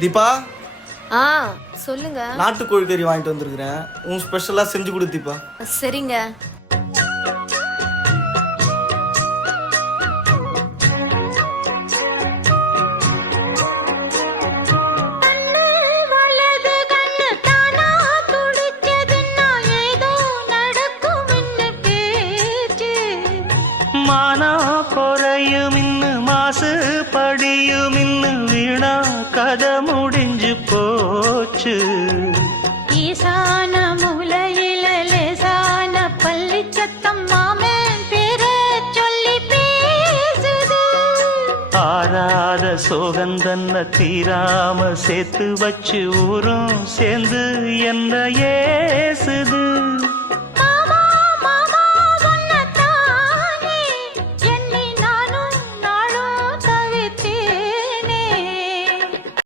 தீபா, ஆ சொல்லுங்க. நாட்டுக்கோழி கறி வாங்கிட்டு வந்திருக்கிறேன். உன் ஸ்பெஷலாக செஞ்சு கொடு தீபா. சரிங்க. மானா குறையும் இன்னு மாசு படியும் இன்னு வீணா கதை முடிஞ்சு போச்சு. ஈசான மூலையில லேசான பள்ளி சத்தம் மாமன் பேர சொல்லி பேசுது. ஆறாத சோகந்தன்ன தீராம சேர்த்து வச்சு ஊரும் சேர்ந்து என்ன ஏசுது.